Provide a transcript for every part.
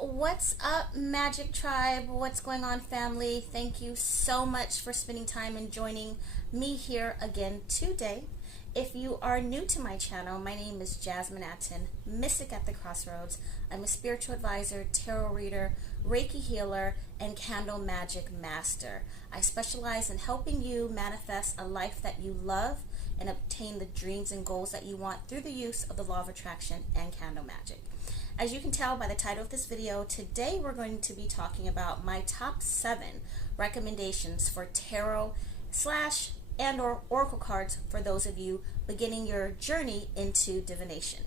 What's up, Magic Tribe? What's going on, family? Thank you so much for spending time and joining me here again today. If you are new to my channel, my name is Jasmine Atten, Mystic at the Crossroads. I'm a spiritual advisor, tarot reader, Reiki healer, and candle magic master. I specialize in helping you manifest a life that you love and obtain the dreams and goals that you want through the use of the law of attraction and candle magic. As you can tell by the title of this video, today we're going to be talking about my top 7 recommendations for tarot slash and or oracle cards for those of you beginning your journey into divination.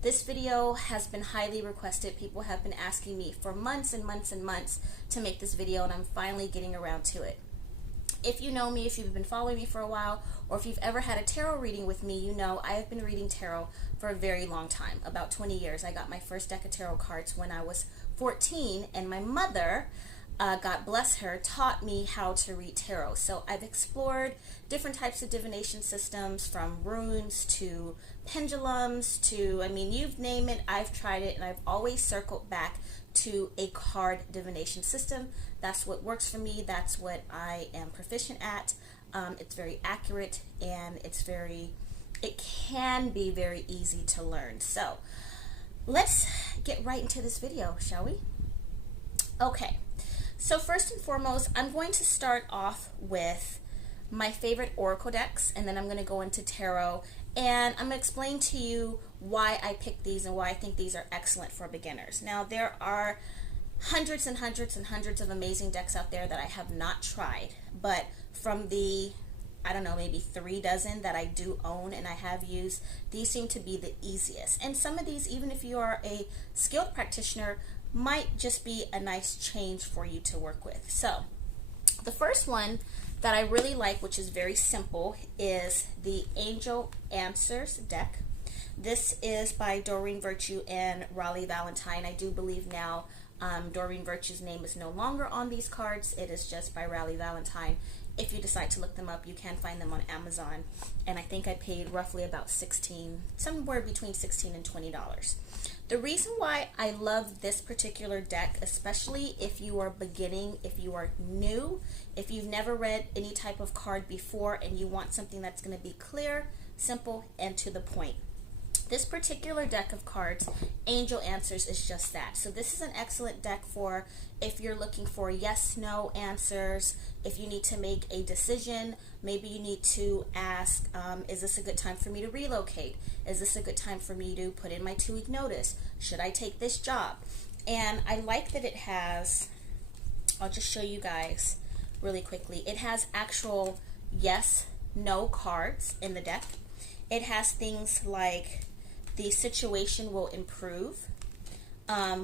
This video has been highly requested. People have been asking me for months and months and months to make this video, and I'm finally getting around to it. If you know me, if you've been following me for a while, or if you've ever had a tarot reading with me, you know I have been reading tarot for a very long time, about 20 years. I got my first deck of tarot cards when I was 14, and my mother, God bless her, taught me how to read tarot. So I've explored different types of divination systems, from runes to pendulums to, I mean, you name it, I've tried it, and I've always circled back to a card divination system. That's what works for me. That's what I am proficient at. It's very accurate, and it can be very easy to learn. So let's get right into this video, shall we? Okay, so first and foremost, I'm going to start off with my favorite oracle decks, and then I'm going to go into tarot, and I'm going to explain to you why I picked these and why I think these are excellent for beginners. Now, there are hundreds and hundreds and hundreds of amazing decks out there that I have not tried, but from the, I don't know, maybe 3 dozen that I do own and I have used, these seem to be the easiest. And some of these, even if you are a skilled practitioner, might just be a nice change for you to work with. So the first one that I really like, which is very simple, is the Angel Answers deck. This is by Doreen Virtue and Raleigh Valentine. I do believe now Doreen Virtue's name is no longer on these cards. It is just by Raleigh Valentine. If you decide to look them up, you can find them on Amazon. And I think I paid roughly about somewhere between $16 and $20. The reason why I love this particular deck, especially if you are beginning, if you are new, if you've never read any type of card before and you want something that's going to be clear, simple, and to the point. This particular deck of cards, Angel Answers, is just that. So this is an excellent deck for if you're looking for yes, no answers, if you need to make a decision, maybe you need to ask, is this a good time for me to relocate? Is this a good time for me to put in my 2-week notice? Should I take this job? And I like that it has, I'll just show you guys really quickly, it has actual yes, no cards in the deck. It has things like the situation will improve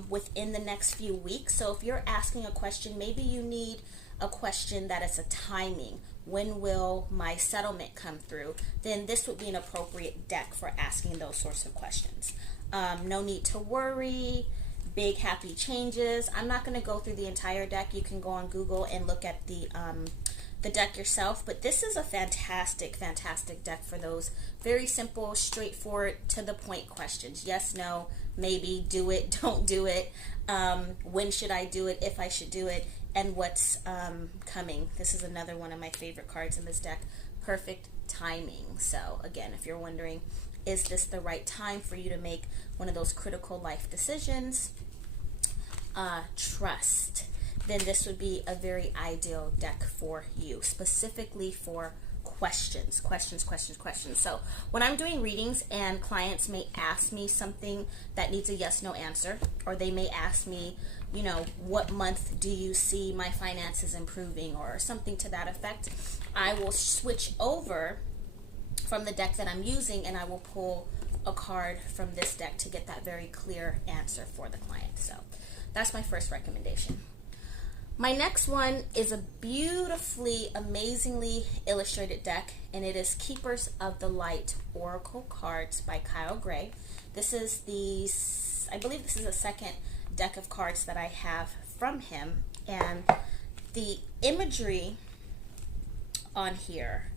within the next few weeks. So if you're asking a question, maybe you need a question that is a timing. When will my settlement come through? Then this would be an appropriate deck for asking those sorts of questions. No need to worry. Big happy changes. I'm not going to go through the entire deck. You can go on Google and look at the deck yourself, but this is a fantastic deck for those very simple, straightforward, to the point questions. Yes, no, maybe, do it, don't do it, when should I do it, if I should do it, and what's coming. This is another one of my favorite cards in this deck, perfect timing. So again, if you're wondering, is this the right time for you to make one of those critical life decisions? Trust. Then this would be a very ideal deck for you, specifically for questions. So when I'm doing readings and clients may ask me something that needs a yes, no answer, or they may ask me, you know, what month do you see my finances improving, or something to that effect, I will switch over from the deck that I'm using and I will pull a card from this deck to get that very clear answer for the client. So that's my first recommendation. My next one is a beautifully, amazingly illustrated deck, and it is Keepers of the Light Oracle Cards by Kyle Gray. This is I believe this is the second deck of cards that I have from him, and the imagery on here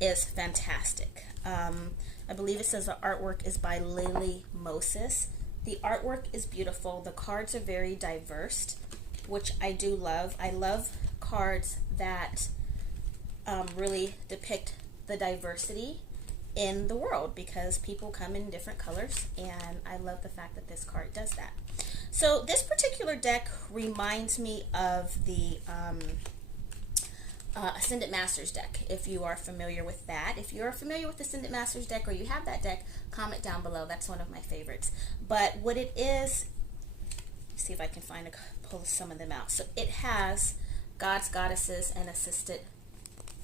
is fantastic. I believe it says the artwork is by Lily Moses. The artwork is beautiful. The cards are very diverse, which I do love. I love cards that really depict the diversity in the world, because people come in different colors, and I love the fact that this card does that. So this particular deck reminds me of the Ascendant Masters deck, if you are familiar with that. If you're familiar with the Ascendant Masters deck, or you have that deck, comment down below. That's one of my favorites. But what it is, let's see if I can pull some of them out. So it has gods, goddesses, and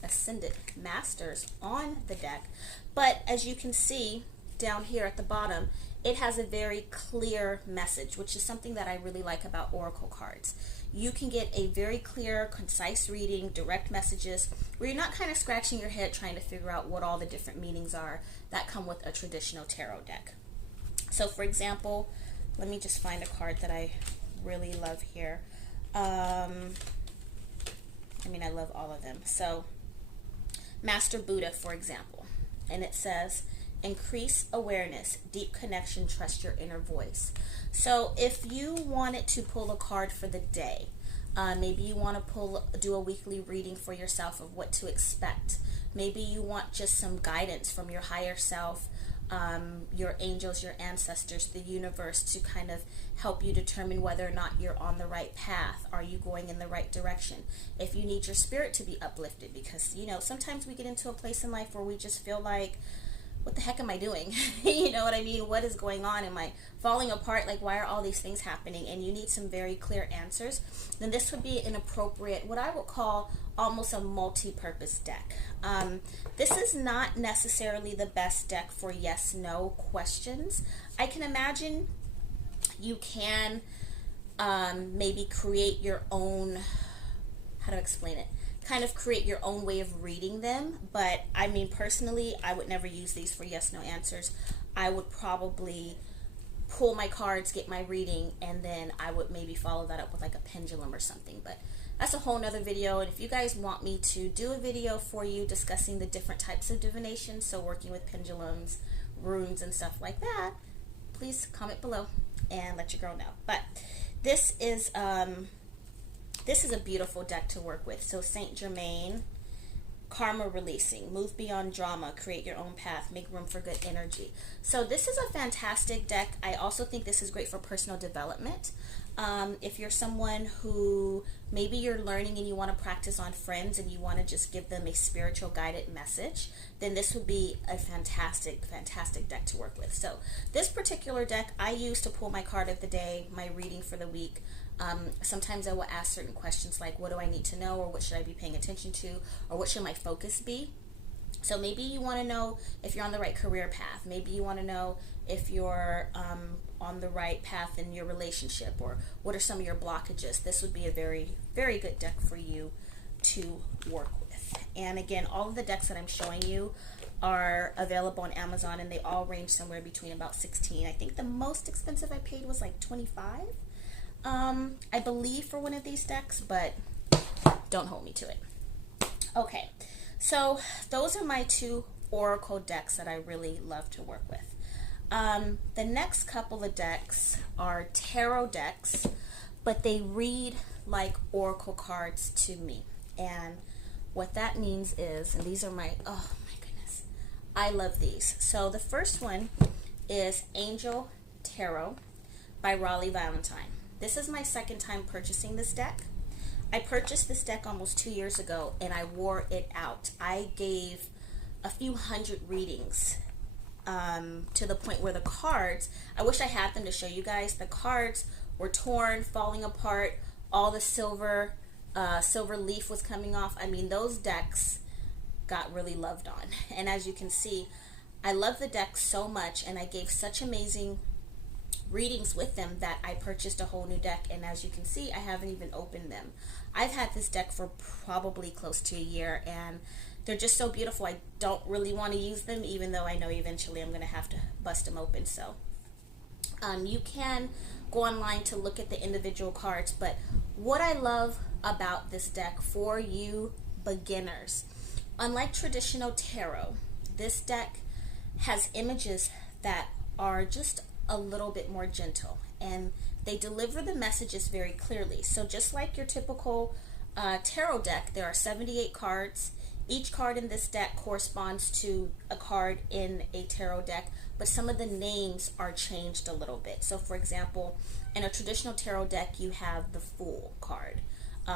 Ascendant Masters on the deck. But as you can see down here at the bottom, it has a very clear message, which is something that I really like about oracle cards. You can get a very clear, concise reading, direct messages, where you're not kind of scratching your head trying to figure out what all the different meanings are that come with a traditional tarot deck. So for example, let me just find a card that I really love here. I love all of them. So Master Buddha, for example, and it says, increase awareness, deep connection, trust your inner voice. So if you wanted to pull a card for the day, maybe you want to do a weekly reading for yourself of what to expect. Maybe you want just some guidance from your higher self, your angels, your ancestors, the universe, to kind of help you determine whether or not you're on the right path. Are you going in the right direction? If you need your spirit to be uplifted, because sometimes we get into a place in life where we just feel like, what the heck am I doing? You know what I mean? What is going on? Am I falling apart? Like, why are all these things happening? And you need some very clear answers. Then this would be an appropriate, what I would call almost a multi-purpose deck. This is not necessarily the best deck for yes/no questions. I can imagine you can maybe create your own, how to explain it? Kind of create your own way of reading them, but I mean, personally, I would never use these for yes/no answers. I would probably pull my cards, get my reading, and then I would maybe follow that up with like a pendulum or something. But that's a whole nother video, and if you guys want me to do a video for you discussing the different types of divination, so working with pendulums, runes, and stuff like that, please comment below and let your girl know. But this is a beautiful deck to work with. So Saint Germain, karma releasing, move beyond drama, create your own path, make room for good energy. So this is a fantastic deck. I also think this is great for personal development. If you're someone who maybe you're learning and you want to practice on friends and you want to just give them a spiritual guided message, then this would be a fantastic deck to work with. So this particular deck I use to pull my card of the day, my reading for the week. Sometimes I will ask certain questions like, what do I need to know, or what should I be paying attention to, or what should my focus be? So maybe you want to know if you're on the right career path. Maybe you want to know if you're on the right path in your relationship, or what are some of your blockages. This would be a very, very good deck for you to work with. And again, all of the decks that I'm showing you are available on Amazon, and they all range somewhere between about $16. I think the most expensive I paid was like $25. I believe, for one of these decks, but don't hold me to it. Okay, so those are my two oracle decks that I really love to work with. The next couple of decks are tarot decks, but they read like oracle cards to me. And what that means is, and these are my, oh my goodness, I love these. So the first one is Angel Tarot by Raleigh Valentine. This is my second time purchasing this deck. I purchased this deck almost 2 years ago, and I wore it out. I gave a few hundred readings to the point where the cards, I wish I had them to show you guys, the cards were torn, falling apart, all the silver leaf was coming off. I mean, those decks got really loved on. And as you can see, I love the deck so much, and I gave such amazing readings with them that I purchased a whole new deck. And as you can see, I haven't even opened them. I've had this deck for probably close to a year, and they're just so beautiful. I don't really want to use them, even though I know eventually I'm going to have to bust them open. So you can go online to look at the individual cards, but what I love about this deck for you beginners, unlike traditional tarot, this deck has images that are just a little bit more gentle, and they deliver the messages very clearly. So just like your typical tarot deck, there are 78 cards. Each card in this deck corresponds to a card in a tarot deck, but some of the names are changed a little bit. So for example, in a traditional tarot deck, you have the Fool card,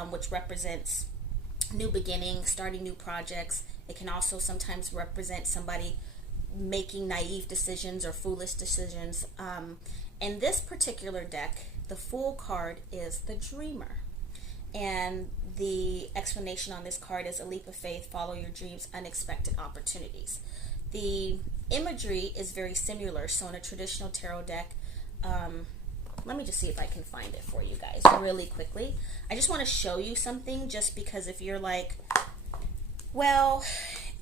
which represents new beginnings, starting new projects. It can also sometimes represent somebody making naive decisions or foolish decisions. In this particular deck, the Fool card is the Dreamer. And the explanation on this card is a leap of faith, follow your dreams, unexpected opportunities. The imagery is very similar. So in a traditional tarot deck, let me just see if I can find it for you guys really quickly. I just want to show you something, just because if you're like, well,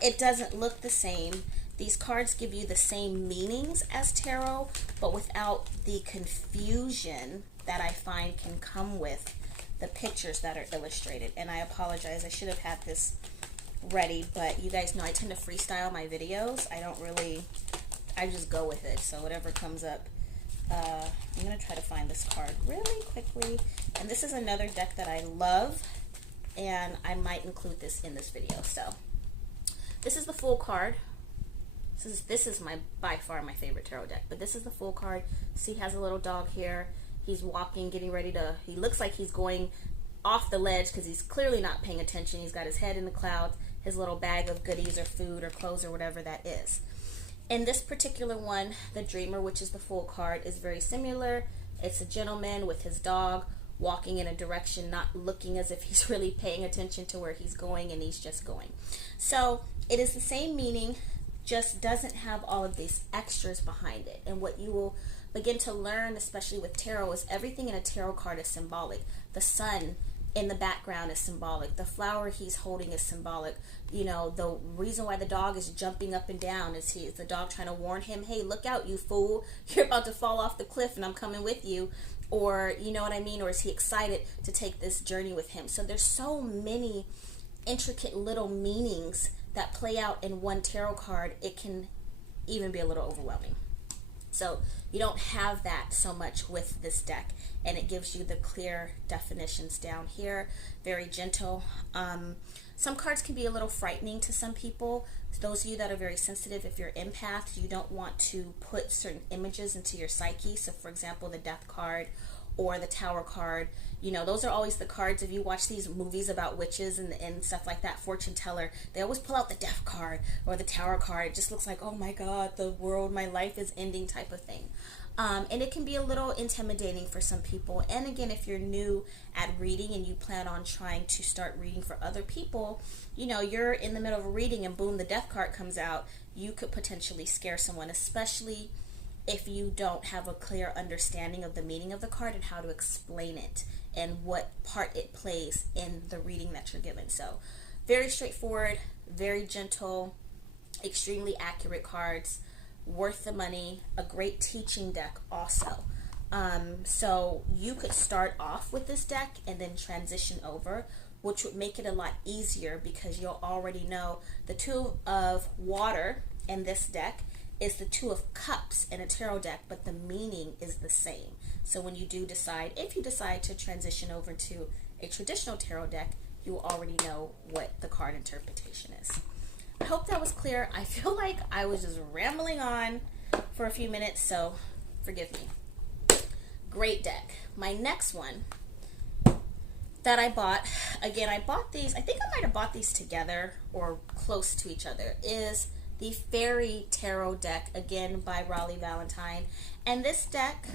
it doesn't look the same. These cards give you the same meanings as tarot, but without the confusion that I find can come with the pictures that are illustrated. And I apologize, I should have had this ready, but you guys know I tend to freestyle my videos. I just go with it. So whatever comes up. I'm going to try to find this card really quickly. And this is another deck that I love, and I might include this in this video. So this is the Fool card. This is by far my favorite tarot deck, but this is the Fool card. See, he has a little dog here. He's walking, getting ready to, he looks like he's going off the ledge because he's clearly not paying attention. He's got his head in the clouds, his little bag of goodies or food or clothes or whatever that is. In this particular one, the Dreamer, which is the Fool card, is very similar. It's a gentleman with his dog walking in a direction, not looking as if he's really paying attention to where he's going, and he's just going. So it is the same meaning, just doesn't have all of these extras behind it. And what you will begin to learn, especially with tarot, is everything in a tarot card is symbolic. The sun in the background is symbolic. The flower he's holding is symbolic. You know, the reason why the dog is jumping up and down is the dog trying to warn him, hey, look out, you fool. You're about to fall off the cliff and I'm coming with you. Or, you know what I mean? Or is he excited to take this journey with him? So there's so many intricate little meanings that play out in one tarot card. It can even be a little overwhelming. So you don't have that so much with this deck, and it gives you the clear definitions down here, very gentle. Some cards can be a little frightening to some people. Those of you that are very sensitive, if you're empaths, you don't want to put certain images into your psyche. So for example, the Death card or the Tower card, you know, those are always the cards. If you watch these movies about witches and stuff like that, fortune teller, they always pull out the Death card or the Tower card. It just looks like, oh my God, the world, my life is ending type of thing. And it can be a little intimidating for some people. And again, if you're new at reading and you plan on trying to start reading for other people, you know, you're in the middle of a reading and boom, the Death card comes out. You could potentially scare someone, especially if you don't have a clear understanding of the meaning of the card and how to explain it and what part it plays in the reading that you're given. So very straightforward, very gentle, extremely accurate cards, worth the money, a great teaching deck also. So you could start off with this deck and then transition over, which would make it a lot easier because you'll already know the Two of Water in this deck is the Two of Cups in a tarot deck, but the meaning is the same. So when you do decide, if you decide to transition over to a traditional tarot deck, you will already know what the card interpretation is. I hope that was clear. I feel like I was just rambling on for a few minutes, so forgive me. Great deck. My next one that I bought, again, I bought these, I think I might have bought these together or close to each other, is the Faerie Tarot deck, again by Raleigh Valentine. And this deck,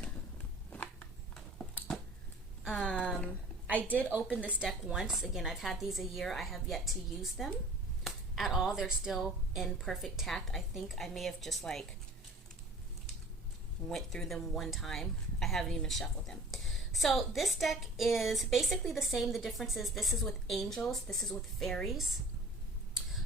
I did open this deck once. Again, I've had these a year. I have yet to use them at all. They're still in perfect tact. I think I may have just like went through them one time. I haven't even shuffled them. So this deck is basically the same. The difference is this is with angels, this is with fairies.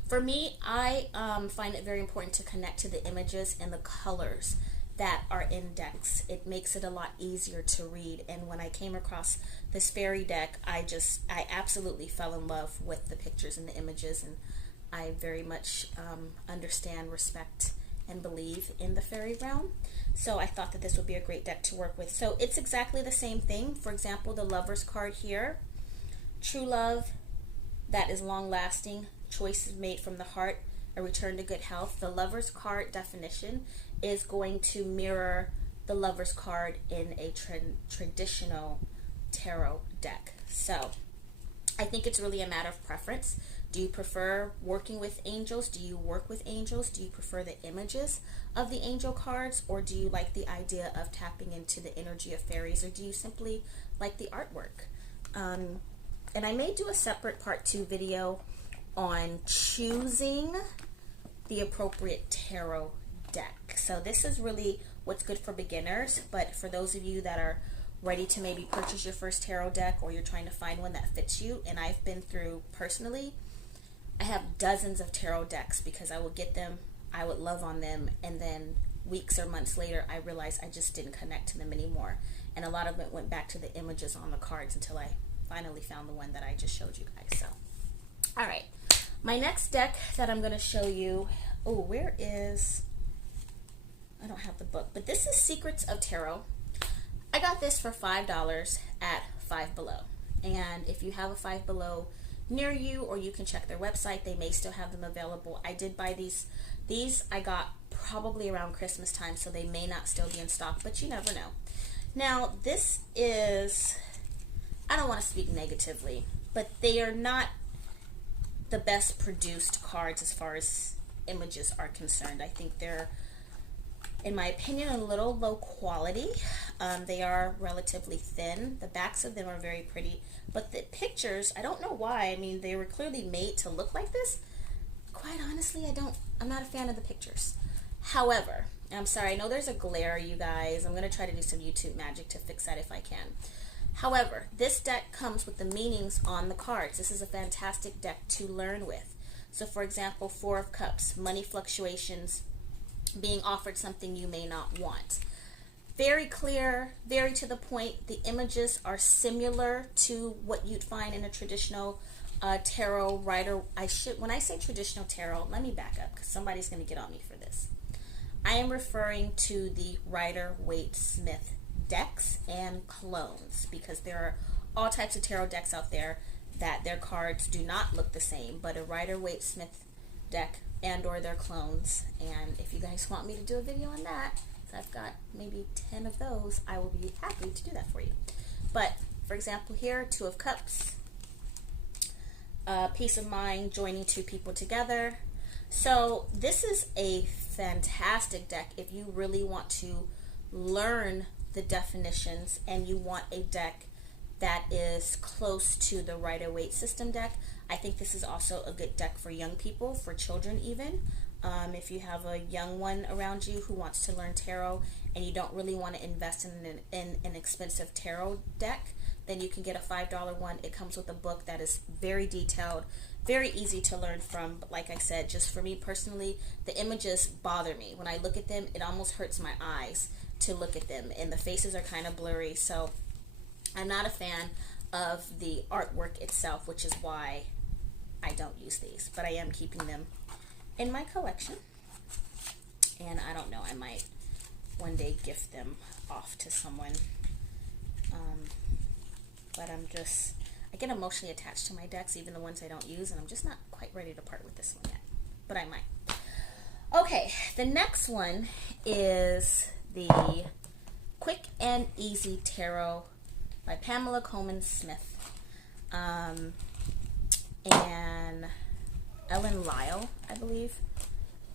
For me, I find it very important to connect to the images and the colors that are in decks. It makes it a lot easier to read. And when I came across this fairy deck, I absolutely fell in love with the pictures and the images, and I very much understand, respect, and believe in the fairy realm. So I thought that this would be a great deck to work with. So it's exactly the same thing. For example, the Lover's card here, true love that is long lasting, choices made from the heart, a return to good health. The Lover's card definition is going to mirror the Lover's card in a traditional tarot deck. So I think it's really a matter of preference. Do you prefer working with angels? Do you work with angels? Do you prefer the images of the angel cards, or do you like the idea of tapping into the energy of fairies, or do you simply like the artwork? And I may do a separate part 2 video on choosing the appropriate tarot deck. So this is really what's good for beginners, but for those of you that are ready to maybe purchase your first tarot deck, or you're trying to find one that fits you, and I've been through personally, I have dozens of tarot decks because I would get them, I would love on them, and then weeks or months later I realized I just didn't connect to them anymore, and a lot of it went back to the images on the cards until I finally found the one that I just showed you guys. So alright, my next deck that I'm going to show you, oh, where is, I don't have the book, but this is Secrets of Tarot. I got this for $5 at Five Below, and if you have a Five Below near you, or you can check their website, they may still have them available. I did buy these I got probably around Christmas time, so they may not still be in stock, but you never know. Now this is, I don't want to speak negatively, but they are not the best produced cards as far as images are concerned. I think they're, in my opinion, a little low quality. They are relatively thin. The backs of them are very pretty, but the pictures, I don't know why. I mean, they were clearly made to look like this. Quite honestly, I'm not a fan of the pictures. However, I'm sorry, I know there's a glare, you guys. I'm going to try to do some YouTube magic to fix that if I can. However, this deck comes with the meanings on the cards. This is a fantastic deck to learn with. So for example, Four of Cups, money fluctuations, being offered something you may not want. Very clear, very to the point. The images are similar to what you'd find in a traditional tarot writer. When I say traditional tarot, let me back up because somebody's going to get on me for this. I am referring to the Rider-Waite-Smith decks and clones, because there are all types of tarot decks out there that their cards do not look the same, but a Rider-Waite-Smith deck and or their clones. And if you guys want me to do a video on that, I've got maybe 10 of those, I will be happy to do that for you. But for example here, Two of Cups, peace of mind, joining two people together. So this is a fantastic deck if you really want to learn the definitions and you want a deck that is close to the Rider-Waite system deck. I think this is also a good deck for young people, for children even. If you have a young one around you who wants to learn tarot and you don't really want to invest in an expensive tarot deck, then you can get a $5 one. It comes with a book that is very detailed, very easy to learn from. But like I said, just for me personally, the images bother me. When I look at them, it almost hurts my eyes to look at them, and the faces are kind of blurry. So I'm not a fan of the artwork itself, which is why I don't use these, but I am keeping them in my collection. And I don't know, I might one day gift them off to someone. But I get emotionally attached to my decks, even the ones I don't use, and I'm just not quite ready to part with this one yet, but I might. Okay, the next one is the Quick and Easy Tarot by Pamela Coleman Smith. And Ellen Lyle, I believe,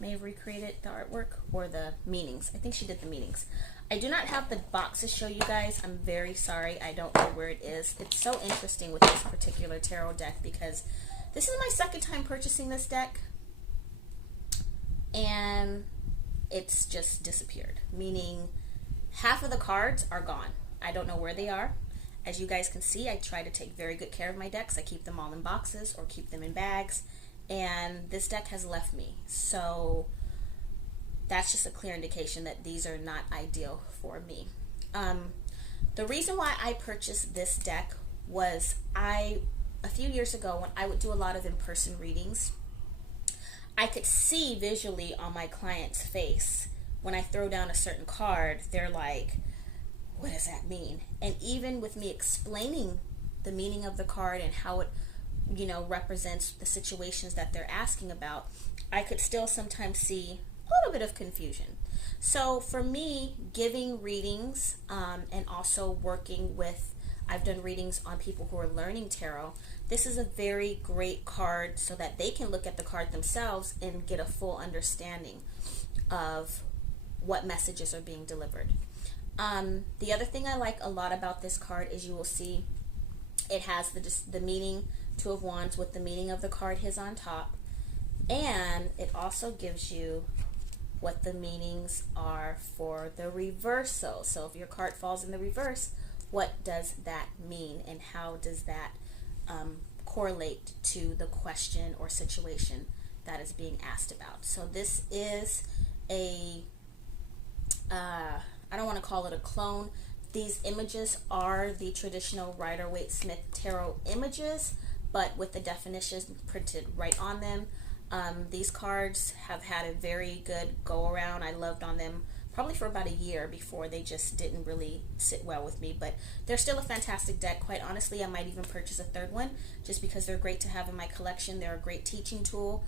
may have recreated the artwork or the meanings. I think she did the meanings. I do not have the box to show you guys. I'm very sorry. I don't know where it is. It's so interesting with this particular tarot deck because this is my second time purchasing this deck and it's just disappeared, meaning half of the cards are gone. I don't know where they are. As you guys can see, I try to take very good care of my decks. I keep them all in boxes or keep them in bags, and this deck has left me. So that's just a clear indication that these are not ideal for me. The reason why I purchased this deck was a few years ago when I would do a lot of in-person readings, I could see visually on my client's face when I throw down a certain card, they're like, what does that mean? And even with me explaining the meaning of the card and how it, you know, represents the situations that they're asking about, I could still sometimes see a little bit of confusion. So for me, giving readings and also working with, I've done readings on people who are learning tarot. This is a very great card so that they can look at the card themselves and get a full understanding of what messages are being delivered. The other thing I like a lot about this card is you will see it has the meaning, Two of Wands, with the meaning of the card is on top. And it also gives you what the meanings are for the reversal. So if your card falls in the reverse, what does that mean? And how does that correlate to the question or situation that is being asked about? So this is a, I don't want to call it a clone. These images are the traditional Rider-Waite-Smith tarot images, but with the definitions printed right on them. These cards have had a very good go around. I loved on them probably for about a year before they just didn't really sit well with me, but they're still a fantastic deck. Quite honestly, I might even purchase a third one just because they're great to have in my collection. They're a great teaching tool.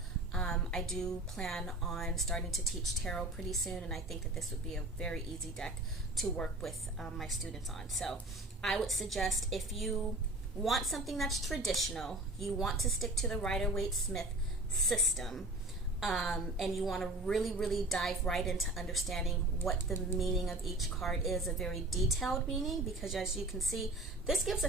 I do plan on starting to teach tarot pretty soon, and I think that this would be a very easy deck to work with my students on. So I would suggest, if you want something that's traditional, you want to stick to the Rider-Waite-Smith system, and you want to really dive right into understanding what the meaning of each card is, a very detailed meaning, because as you can see, this gives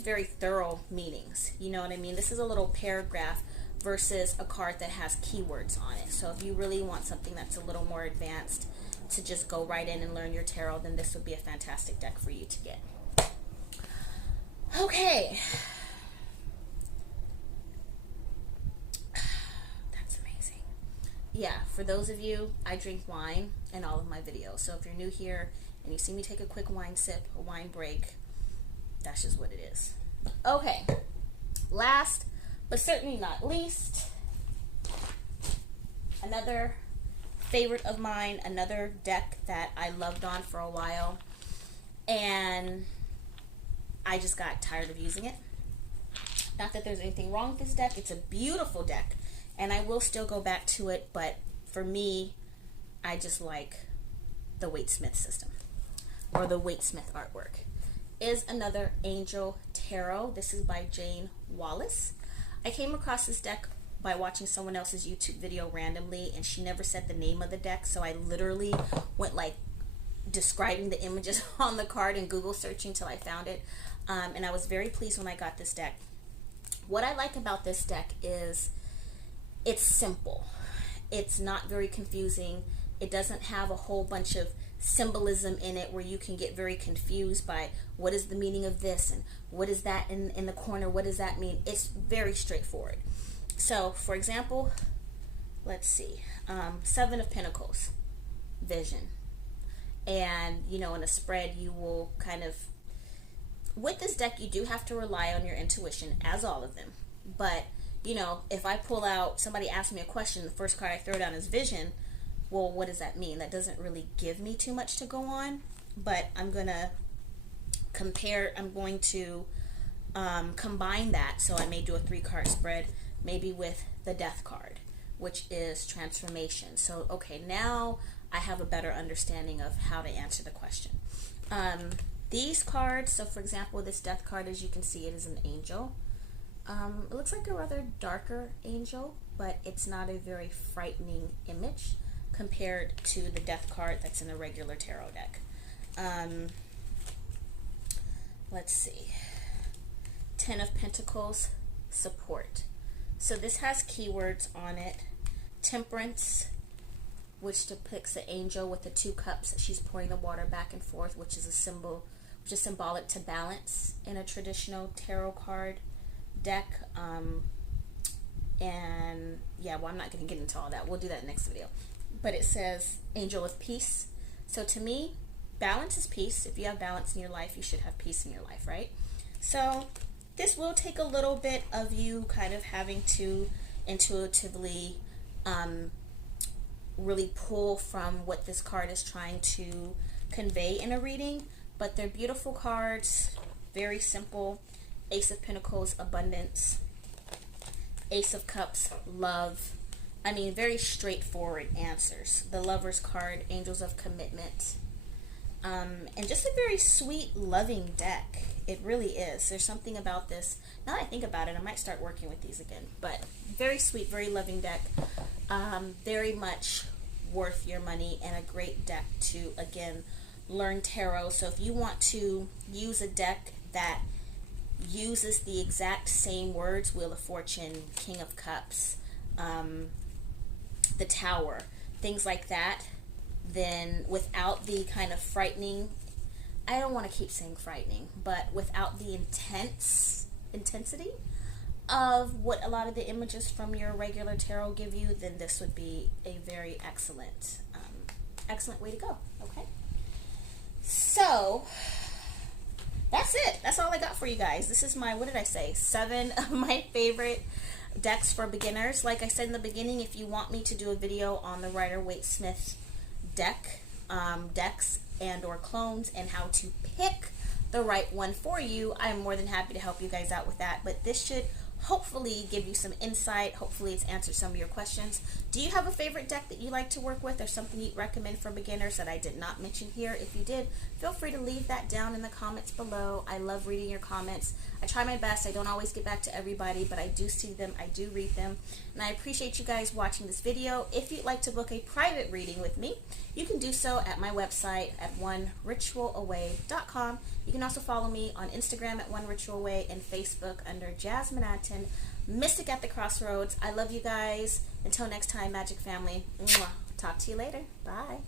very thorough meanings. You know what I mean? This is a little paragraph versus a card that has keywords on it. So if you really want something that's a little more advanced to just go right in and learn your tarot, then this would be a fantastic deck for you to get. Okay. That's amazing. Yeah, for those of you, I drink wine in all of my videos. So if you're new here and you see me take a quick wine sip, a wine break, that's just what it is. Okay. Last but certainly not least, another favorite of mine, another deck that I loved on for a while, and I just got tired of using it. Not that there's anything wrong with this deck. It's a beautiful deck, and I will still go back to it, but for me, I just like the Waite-Smith system, or the Waite-Smith artwork. Is another Angel Tarot. This is by Jane Wallace. I came across this deck by watching someone else's YouTube video randomly, and she never said the name of the deck, so I literally went like describing the images on the card and Google searching till I found it, and I was very pleased when I got this deck. What I like about this deck is it's simple. It's not very confusing. It doesn't have a whole bunch of symbolism in it where you can get very confused by what is the meaning of this and what is that in the corner, what does that mean. It's very straightforward. So for example, let's see, Seven of Pentacles, Vision, and you know, in a spread you will kind of, with this deck you do have to rely on your intuition, as all of them, but you know, if I pull out, somebody asks me a question, the first card I throw down is Vision, well, what does that mean? That doesn't really give me too much to go on, but I'm going to compare, I'm going to combine that, so I may do a 3-card spread, maybe with the Death card, which is transformation. So, okay, now I have a better understanding of how to answer the question. These cards, so for example, this Death card, as you can see, it is an angel. It looks like a rather darker angel, but it's not a very frightening image compared to the Death card that's in a regular tarot deck. Let's see. 10 of Pentacles, support. So this has keywords on it. Temperance, which depicts the angel with the 2 cups. She's pouring the water back and forth, which is a symbol, which is symbolic to balance in a traditional tarot card deck. And yeah, well, I'm not going to get into all that. We'll do that next video. But it says Angel of Peace. So to me, balance is peace. If you have balance in your life, you should have peace in your life, right? So this will take a little bit of you kind of having to intuitively really pull from what this card is trying to convey in a reading, but they're beautiful cards, very simple. Ace of Pentacles, abundance. Ace of Cups, love. I mean, very straightforward answers. The Lover's card, Angels of Commitment. And just a very sweet, loving deck. It really is. There's something about this. Now that I think about it, I might start working with these again. But very sweet, very loving deck. Very much worth your money, and a great deck to, again, learn tarot. So if you want to use a deck that uses the exact same words, Wheel of Fortune, King of Cups, the Tower, things like that, then without the kind of frightening, I don't want to keep saying frightening, but without the intensity of what a lot of the images from your regular tarot give you, then this would be a very excellent way to go. Okay, so that's it. That's all I got for you guys. This is my, what did I say, 7 of my favorite decks for beginners. Like I said in the beginning, if you want me to do a video on the Rider-Waite-Smith decks and or clones, and how to pick the right one for you, I'm more than happy to help you guys out with that. But this should hopefully give you some insight. Hopefully it's answered some of your questions. Do you have a favorite deck that you like to work with, or something you'd recommend for beginners that I did not mention here? If you did, feel free to leave that down in the comments below. I love reading your comments. I try my best. I don't always get back to everybody, but I do see them. I do read them. And I appreciate you guys watching this video. If you'd like to book a private reading with me, you can do so at my website at oneritualaway.com. You can also follow me on Instagram at oneritualaway and Facebook under Jasmine Atten, Mystic at the Crossroads. I love you guys. Until next time, Magic Family. Mwah. Talk to you later. Bye.